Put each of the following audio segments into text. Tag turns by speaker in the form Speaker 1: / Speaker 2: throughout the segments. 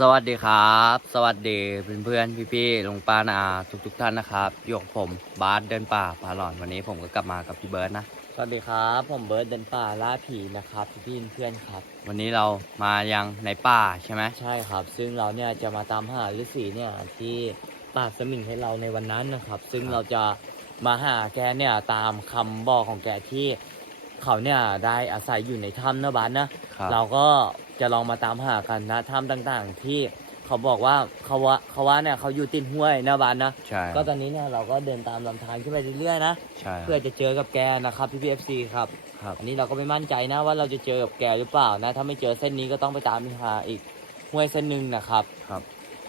Speaker 1: สวัสดีครับ สวัสดีเพื่อนเพื่อนๆพี่ๆลุงป้านาอาทุกๆท่านนะครับอยู่กับผมบาสเดินป่าพาหลอนวันนี้ผมก็กลับมากับพี่เบิร์ดนะ
Speaker 2: สวัสดีครับผมเบิร์ดเดินป่าล่าผีนะครับพี่ๆเพื่อนครับ
Speaker 1: วันนี้เรามายังในป่าใช่ไหม
Speaker 2: ใช่ครับ ซึ่งเราเนี่ยจะมาตามหาฤาษีเนี่ยที่ปากสมิงให้เราในวันนั้นนะครับ ซึ่งเราจะมาหาแกเนี่ยตามคำบอกของแกที่เขาเนี่ยได้อาศัยอยู่ในถ้ำนะบ้านนะ
Speaker 1: ครับ
Speaker 2: เราก็ จะลองมาตามหากันนะถ้ำต่างๆ ที่เขาบอกว่าเขาว่าเขาว่าเนี่ยเขาอยู่ติดห้วยนะบ้านนะ
Speaker 1: ใช่
Speaker 2: ก็ตอนนี้เนี่ยเราก็เดินตามลำธารขึ้นไปเรื่อยๆนะ
Speaker 1: ใช่
Speaker 2: เพื่อจะเจอกับแกนะครับพี่พีเอฟซีครับ
Speaker 1: ครับ
Speaker 2: อันนี้เราก็ไม่มั่นใจนะว่าเราจะเจอกับแกหรือเปล่านะ ถ้าไม่เจอเส้นนี้ก็ต้องไปตามหาอีกห้วยเส้นหนึ่งนะครับ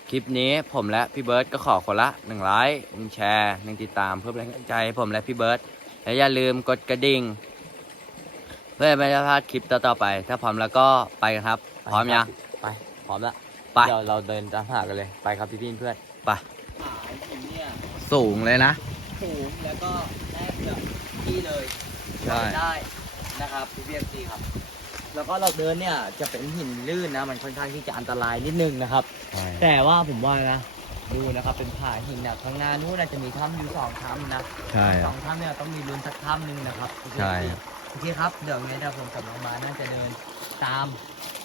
Speaker 1: คลิปนี้ผมและพี่เบิร์ดก็ขอคนละหนึ่งไลค์หนึ่งแชร์หนึ่งติดตามเพื่อเป็นกำลังใจให้ผมและพี่เบิร์ดและอย่าลืมกดกระดิ่ง เพื่อไม่ให้พลาดคลิปต่อๆไป ถ้าพร้อมแล้วก็ไปกันครับ พร้อมยัง
Speaker 2: ไปพร้อมแล้ว
Speaker 1: ไป
Speaker 2: เดี๋ยวเราเดินตามหากันเลยไปครับพี่พี่เพื่อน
Speaker 1: ไป
Speaker 2: หาหินเนี่ย
Speaker 1: สูงเลยนะ
Speaker 2: สูงแล้วก็แทบจะที่เลย
Speaker 1: ใช่
Speaker 2: ได้นะครับพี่พีเอฟซีครับ แล้วก็เราเดินเนี่ยจะเป็นหินลื่นนะ มันค่อนข้างที่จะอันตรายนิดนึงนะครับ แต่ว่าผมว่านะ ดูนะครับเป็นผาหินนะข้างหน้านู้นนะจะมีถ้ำอยู่สองถ้ำนะ
Speaker 1: ใช่
Speaker 2: สองถ้ำเนี่ยต้องมีลุ้นสักถ้ำหนึ่งนะครับ
Speaker 1: ใช่
Speaker 2: โอ เคครับ เดี๋ยวไงเดี๋ยวผมกับน้องบานน่าจะเดินตาม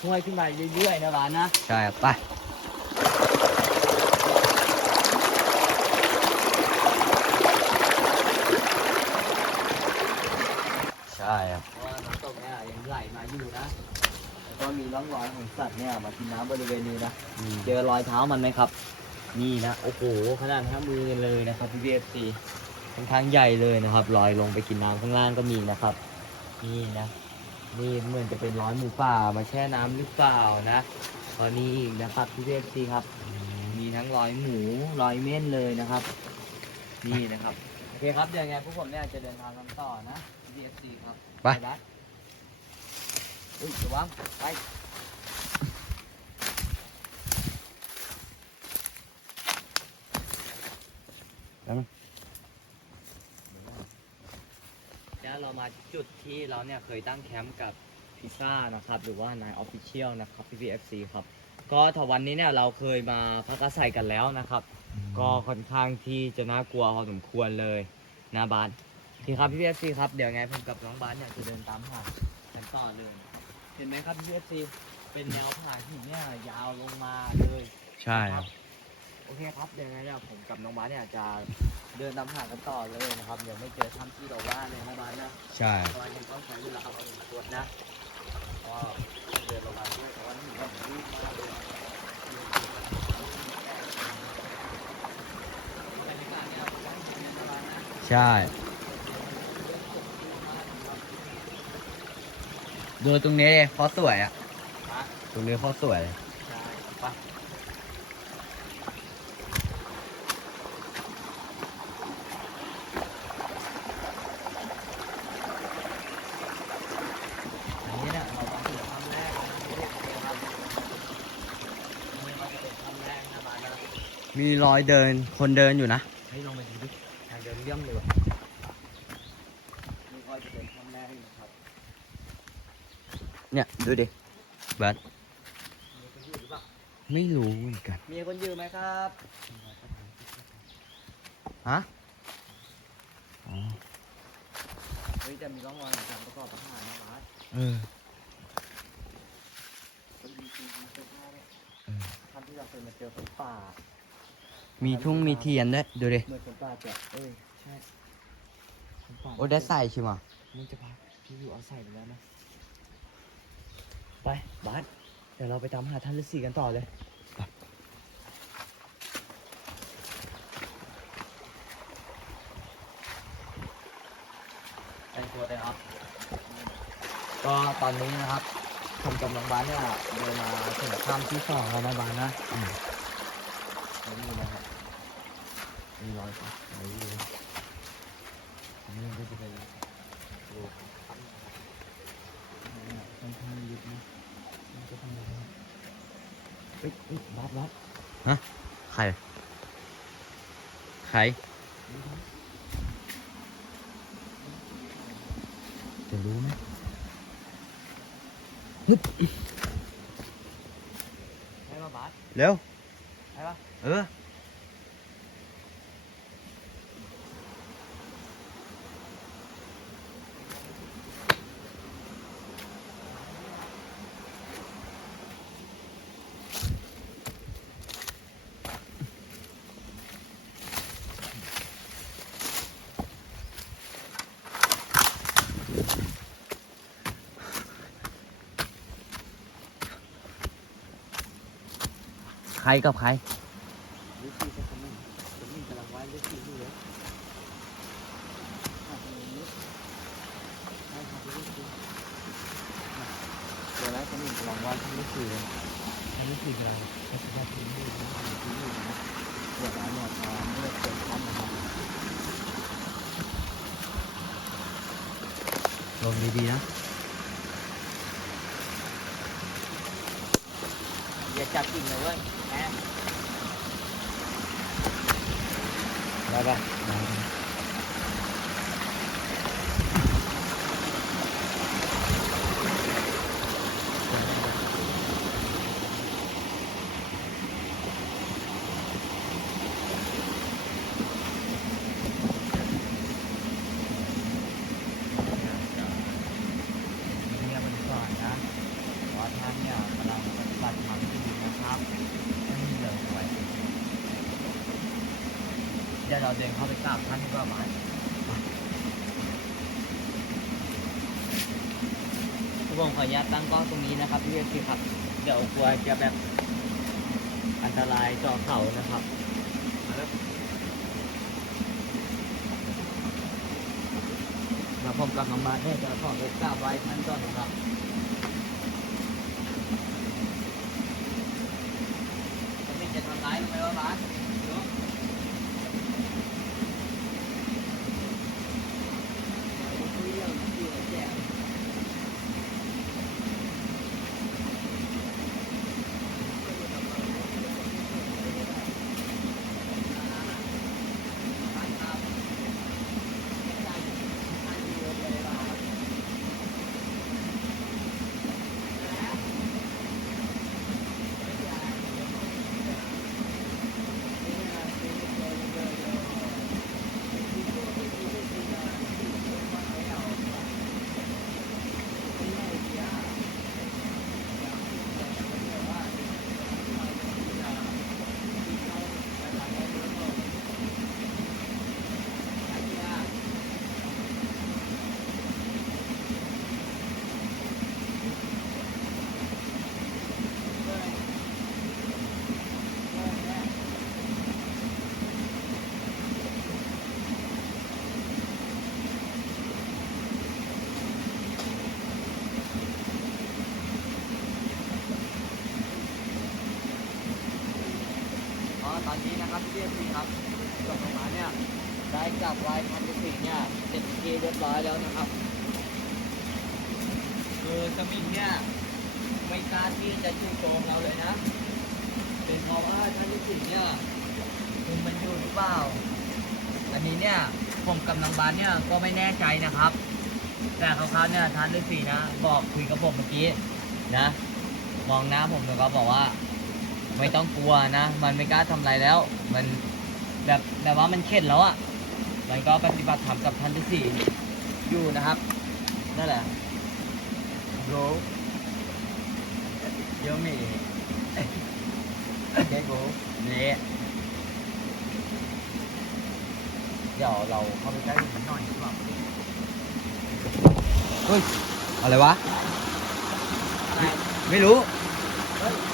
Speaker 2: ห้วยขึ้นไปเรื่อยๆนะบานนะ
Speaker 1: ใช่ครับไปใช่ครับ
Speaker 2: เพราะว่าน้ำตกเนี่ยยังไหลมาอยู่นะแล้วก็มีร่องรอยของสัตว์เนี่ยมากินน้ำบริเวณนี้นะเจอรอยเท้ามันไหมครับ นี่นะ โอ้โห ขนาดทั้งมือกันเลยนะครับพี่เบฟซีค่อนข้างใหญ่เลยนะครับลอยลงไปกินน้ำข้างล่างก็มีนะครับ นี่นะนี่เหมือนจะเป็นร้อยหมูป่ามาแช่น้ำหรือเปล่านะตอนนี้อีกนะครับพี่เบฟซีครับ มีทั้งรอยหมูรอยเม่นเลยนะครับ นี่นะครับโอเคครับเดี๋ยวไงพวกผมเนี่ยจะเดินทางกันต่อนะ DFC ครับ
Speaker 1: ไป
Speaker 2: บัสอุ้ยระวังไปแล้ว เรามาจุดที่เราเนี่ยเคยตั้งแคมป์กับพิซซ่านะครับ หรือว่านายออฟฟิเชียลนะครับ PPFC ครับ ก็ถวันนี้เนี่ยเราเคยมาพักอาศัยกันแล้วนะครับ ก็ค่อนข้างที่จะน่ากลัวพอสมควรเลยนะบาสทีครับพี่พีเอฟซีครับเดี๋ยวไงผมกับน้องบาสเนี่ยจะเดินตามหากันต่อเลยเห็นไหมครับพี่พีเอฟซีเป็นแนวผาหินเนี่ยยาวลงมาเลย
Speaker 1: ใช่ครับ
Speaker 2: โอเคครับเดี๋ยวไงเนี่ยผมกับน้องบาสเนี่ยจะเดินตามหากันต่อเลยนะครับเดี๋ยวไม่เจอถ้ำที่เราว่าเลยนะบาสนะ
Speaker 1: ใช่
Speaker 2: เพราะว่ายังต้องใช้เวลาเอาตัวจนะก็เดินลงมาด้วยแต่ว่านี่มันลื่นมากเลยบรรยากาศเนี่ยผมว่าดีนะบาสนะ
Speaker 1: ใช่ ดูตรงนี้ดิเขาสวยอะ ตรงนี้เขาสวย
Speaker 2: ใช่ไปอันนี้เนี่ยเราต้องถึงถ้ำแรกนะไม่ได้เจอครับนี่ก็จะเป็นถ้ำแรกนะบาสนะ
Speaker 1: มีรอยเดินคนเดินอยู่นะ
Speaker 2: ให้ลองไปดูดิทางเดินเลี่ยมเลยว่ะนี่ก็จะเป็นถ้ำแรกนะครับ
Speaker 1: เนี่ยดูดิเบิร์ด
Speaker 2: มีคนอยู่หรือเปล่า
Speaker 1: ไม่รู้เหมือนกัน
Speaker 2: มีคนอยู่ไหมครับ
Speaker 1: ฮะอ๋อ
Speaker 2: เฮ้ยแต่มีร่องรอยของการประกอบอาหารนะบาส
Speaker 1: เออ
Speaker 2: คนดีจริงๆเสื้อผ้าเนี่ย
Speaker 1: เออ
Speaker 2: ท่านที่เราเคยมาเจอคนป่า
Speaker 1: มีทุ่งมีเทียนด้วยดูดิ
Speaker 2: เหมือนคนป่าจะเอ้ยใช่คนป่า
Speaker 1: โอ้ได้ใส่ใช่ไหม
Speaker 2: มันจะพาพี่อยู่เอาใส่ไปแล้วนะ ไปบาสเดี๋ยวเราไปตามหาท่านฤาษีกันต่อเลยแต่งตัวเลยครับ ก็ตอนนี้นะครับผมกับน้องบาสเนี่ยเดินมาถึงถ้ำที่สองแล้วนะบาสนะอืมแล้วนี่นะครับมี รอยปะไหนอยู่อันนี่ก็จะเป็นโอ้ถ้ำเนี่ยค่อนข้างลึกนะมันจะทำอะไรนะเฮ้ยเฮ้ยบาสบาส
Speaker 1: ใครใครจะรู้ไหม
Speaker 2: ให้มาบาส
Speaker 1: เร็ว
Speaker 2: ใช่ปะ
Speaker 1: เออ ใครกับใคร
Speaker 2: ลูกพี่จะทำไมจะมีกำลังไว้ลูกพี่อยู่เลยเดี๋ยวแล้วจะมีกำลังไว้ลูกพี่เลยลิซี่กำลังจะทำที่นี่นะที่นี่นะเดี๋ยวแล้วเนี่ยพอเมื่อเกิดขั้นนะครับลงดีๆนะอย่าจับกิ่งเลยเว้ย แอนได้ปะได้เนี่ยมันก่อนนะว่าท่านเนี่ยกำลังปฏิบัติธรรมที่ดีนะครับไม่มีเลยไว้เดี๋ยวเราเดินเข้าไปกราบท่านดีกว่าไหม ทุกคนขออนุญาตตั้งกล้องตรงนี้นะครับพี่เอฟซีครับ เดี๋ยวกลัวจะแบบอันตรายต่อเขานะครับแล้วผมกลับมาเนี่ยจะขอไปกราบไหว้ท่านก่อนนะครับไม่จะทำร้ายทำไมวะบ้านอ๋อ ตอนนี้นะครับพี่เอฟซีครับจบลงมาเนี่ยได้กลับไว้พันธุ์สี่เนี่ยเสร็จพิธีเรียบร้อยแล้วนะครับคือสมิงเนี่ยไม่กล้าที่จะจู่โจมเราเลยนะเป็นเพราะว่าท่านที่สี่เนี่ยคุมมันอยู่หรือเปล่าอันนี้เนี่ยผมกำลังบานเนี่ยก็ไม่แน่ใจนะครับ แต่คร่าวๆเนี่ยท่านที่สี่นะ บอกคุยกับผมเมื่อกี้นะ มองหน้าผมแล้วก็บอกว่า ไม่ต้องกลัวนะ มันไม่กล้าทำอะไรแล้ว มันแบบแบบว่ามันเข็ดแล้วอะ่ะ มันก็ปฏิบัติธรรมกับท่านที่สี่อยู่นะครับ นั่นแหละโรเยอะมีเจ๊โกเละเดี๋ยวเราเข้าไปใกล้มันหน่อยดีกว่าเฮ้ย อะไรวะ ไม่รู้ เ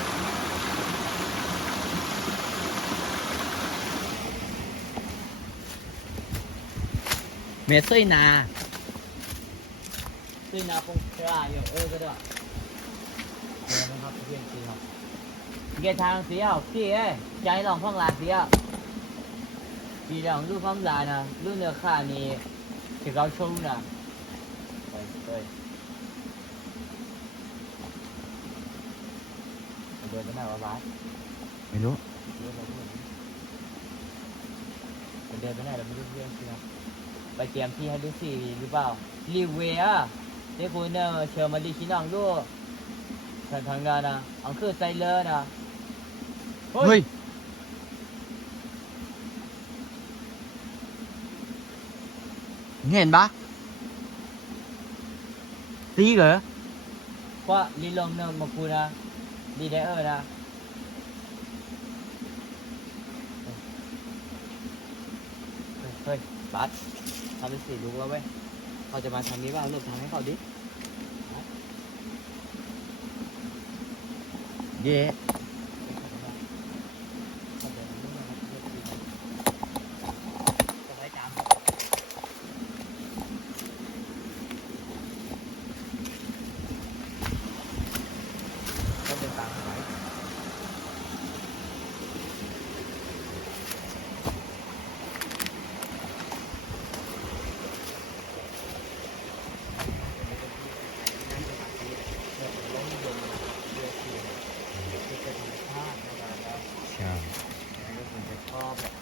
Speaker 2: มสซี่นาซี่นาคงกล้าอยู่เออก็ได้เออนะครับเพื่อนซีครับเกทางเสียวพี่เอ้ยใจลอง phong lạt xí ạ vì lòng lưu phong lạt nè lưu được khả ni thì cao trung nè đây đây เดินไปไหนวะบาส
Speaker 1: ไม่รู้
Speaker 2: เดินไปไหนเดินไปไหนเราไม่รู้เรื่องสิครับ ไปเตรียมที่ให้ลูกสี่หรือเปล่ารีเวียเด็กคุณเนี่ยเชิญมาดีชิ้นน้องด้วยฉันทางงานนะอังคือไซเลอร์นะ
Speaker 1: เฮ้ยเห็นปะตีเหรอ
Speaker 2: ว่าลีลมเนอะมาพูนะดีได้เออนะเฮ้ยบัส ทำเป็นสี่ลูกแล้วเว้ยเขาจะมาทางนี้ว่าหลบทางให้เขาดิ
Speaker 1: เย่
Speaker 2: จะไปตามก็เดินตามเขาไป
Speaker 1: ใช่
Speaker 2: ชอบแบบ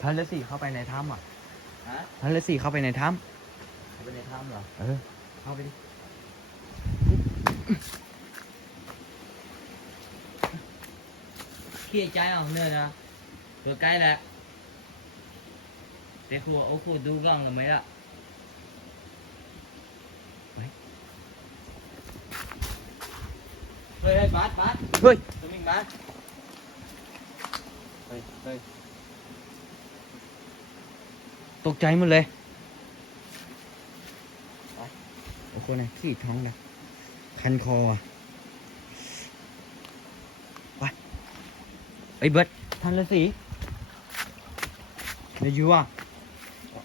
Speaker 1: ท่าน ฤาษีเข้าไปในถ้ำอะ
Speaker 2: ฮะ
Speaker 1: ท่านฤาษีเข้าไปในถ้
Speaker 2: เขาไปในถ้ำเหรอำ
Speaker 1: เออ
Speaker 2: เข้าไปดิเครียดใจอะเนื่อยนะเดี๋ยวใกล้แล้วแต่ครูเอาครูดูกล้องหรือไม่ล่ะไปเฮ้ยเฮ้ยบัสบัส
Speaker 1: เฮ้ย
Speaker 2: สมิงบัสเฮ้ยเฮ้ย
Speaker 1: ตกใจหมดเลยโอ้โหนะขี้ท้องนะคันคออะไปไอ้ยเบิร์ดท่านฤาษีเดี๋ยวอยู่อะ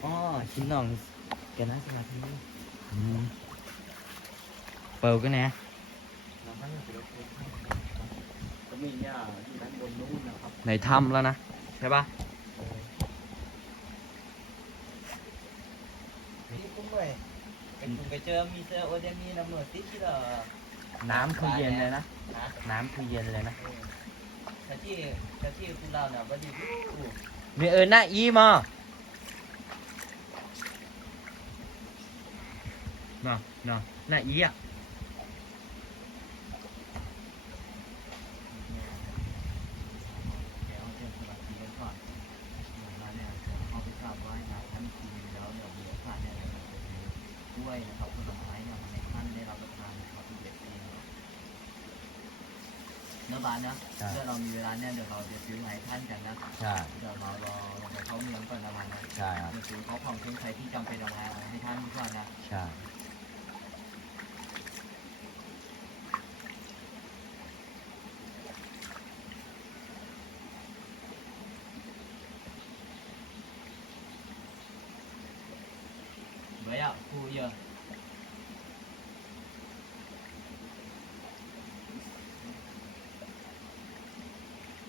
Speaker 2: อ๋อชิ้นน้องแกน่าสมาธิ
Speaker 1: อืมเปิดกันแน่
Speaker 2: น้องท่านศิลปินก็มีเนี่ยอยู่ด้านบนนู้นนะครับ
Speaker 1: ในถ้ำแล้วนะ ใช่ปะ
Speaker 2: นี่กุ้งเลยไปคุณไปเจอมีเจอโอเดมี น้ำหนวดติดที่เหรอ
Speaker 1: น้ำคือเย็นเลยนะ
Speaker 2: นะ
Speaker 1: น้ำคือเย็นเลยนะ
Speaker 2: แต่ที่แต่ที่คุณเราเนี่ยว่าดีอู้
Speaker 1: มีเออหน้าอีมาเนาะเนาะหน้าอีอะ
Speaker 2: เดี๋ยวเอาเจอสมาธิกันก่อนเดี๋ยวมาเนี่ยเอาไปกราบไหว้นะท่านคืนแล้วเดี๋ยวมีโอกาสเนี่ยเราจะไปช่วยนะครับผลไม้เนี่ยให้ท่านได้รับประทานนะครับที่เด็ดดีนะครับเนื้อบานนะ
Speaker 1: ใช่
Speaker 2: เมื่อเรามีเวลาเนี่ยเดี๋ยวเราจะซื้อมาให้ท่านกันนะ
Speaker 1: ใช่
Speaker 2: เดี๋ยวเรารอเราไปเข้าเมืองก่อนนะวันนะ
Speaker 1: ใช่ครับ
Speaker 2: เดี๋ยวซื้อเขาของเครื่องใช้ที่จำเป็นเอามาให้ท่านก่อนนะ
Speaker 1: ใช่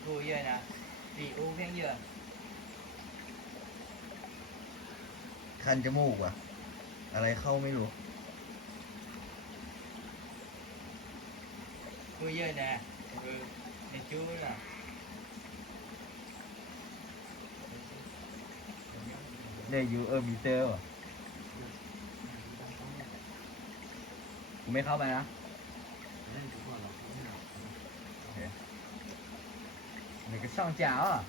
Speaker 2: khu giờ nè thì u phen giờ
Speaker 3: คันจมูกว่ะ อะไรเข้าไม่รู้
Speaker 2: khu giờ nè ừ để chú nè
Speaker 3: เนี่ยยูเออมีเตอร์ว่ะกูไม่เข้าไปนะ cái xong cháo à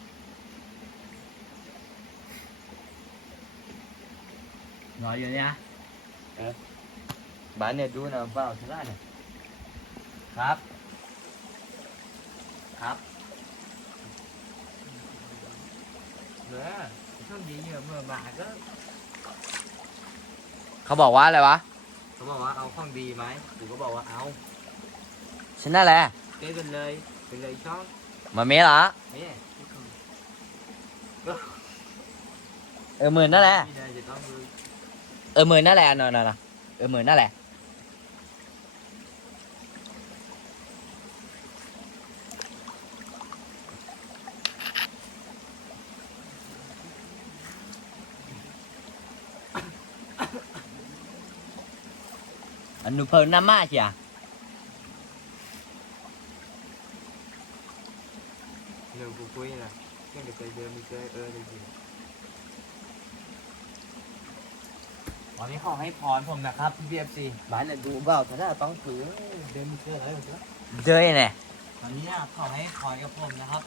Speaker 2: nói rồi nha ừ. bán này đu nào vào thế này ครับครับเหลือช่วงนี้เยอะเมื่อบาทก็
Speaker 1: เขาบอกว่าอะไรวะ
Speaker 2: เขาบอกว่าเอาข้องดีไหมหรือเขาบอกว่าเอา
Speaker 1: ฉันนั่นแหละ
Speaker 2: เจ๊กันเลยเป็นเลยชอบ
Speaker 1: มาเมล่ะเออหมื่นนั่นแหละ เออหมื่นนั่นแหละนอนนเออหมื่นนั่นแหละอันนูเพิ่นน้ำมาเชีย
Speaker 2: เรื่องกูคุยนะเรื่องกับใจเดิมมีใจเออเลยจริงวันนี้ขอให้พรผมนะครับพี่เอฟซี
Speaker 3: บ้านเนี่ยดูเปล่าถ้าได้ต้องถือเดินเชื่ออะไรหมดแล้ว
Speaker 2: เจอเนี่ยวันนี้ขอให้พรกับผมนะครับ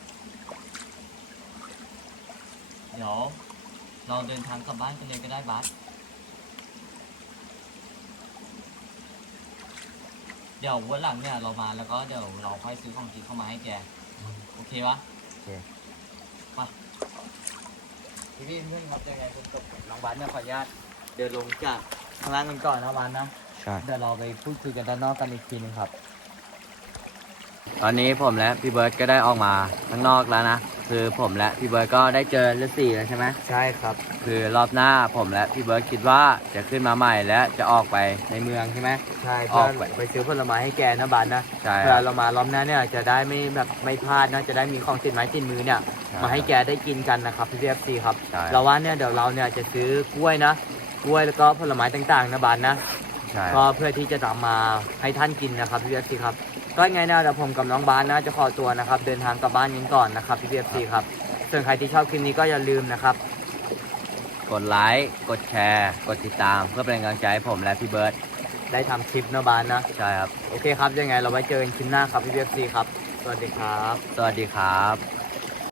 Speaker 2: เดี๋ยวเราเดินทางกลับบ้านกันเลยก็ได้บัสเดี๋ยววันหลังเนี่ยเรามาแล้วก็เดี๋ยวเราค่อยซื้อของกินเข้ามาให้แก โอเควะ
Speaker 3: โอ เค
Speaker 2: ไปพี่พี่เพื่อนครับยังไงผมจบน้องบัสเนี่ยขออนุญาตเดินลงจากข้างล่างกันก่อนนะบัสนะ
Speaker 1: ใช่
Speaker 2: เดี๋ยวเราไปพูดคุยกันด้านนอกกันอีกทีนึงครับ
Speaker 1: ตอนนี้ผมและพี่เบิร์ดก็ได้ออกมาข้างนอกแล้วนะ คือผมและพี่เบิร์ดก็ได้เจอฤาษีแล้วใช่ไหม
Speaker 2: ใช่ครับ
Speaker 1: คือรอบหน้าผมและพี่เบิร์ดคิดว่าจะขึ้นมาใหม่และจะออกไปในเมืองใช่ไหม
Speaker 2: ใช่
Speaker 1: อ
Speaker 2: เพื่
Speaker 1: อ
Speaker 2: อก
Speaker 1: ไป
Speaker 2: ไปซื้อผลไม้ให้แกนะบัสนะ
Speaker 1: ใช่
Speaker 2: เว
Speaker 1: ครั
Speaker 2: ลา
Speaker 1: บ
Speaker 2: เรามารอบหน้าเนี่ยจะได้ไม่แบบไม่พลาดนะจะได้มีของติดไม้ติดมือเนี่ยมาให้แกได้กินกันนะครับพี่เอฟซีครับ
Speaker 1: ใช่
Speaker 2: เราว่าเนี่ยเดี๋ยวเราเนี่ยจะซื้อกล้วยนะกล้วยแล้วก็ผลไม้ต่างๆนะบานนะ
Speaker 1: ใช่
Speaker 2: ก็เพื่อที่จะนำมาให้ท่านกินนะครับพี่เอฟซีครับ ก็ยังไงนะเดี๋ยวผมกับน้องบานนะจะขอตัวนะครับ เดินทางกลับบ้านกันก่อนนะครับพี่เอฟซีครับส่วนใครที่ชอบคลิปนี้ก็อย่าลืมนะครับ
Speaker 1: กดไลค์กดแชร์ กดติดตามเพื่อเป็นกำลังใจให้ผมและพี่เบิร์ด
Speaker 2: ได้ทำคลิปนะบานนะ
Speaker 1: ใช่ครับ
Speaker 2: โอเคครับยังไงเราไว้เจอกันคลิปหน้าครับพี่เอฟซีครับสวัสดีครับ
Speaker 1: สวัสดีครับ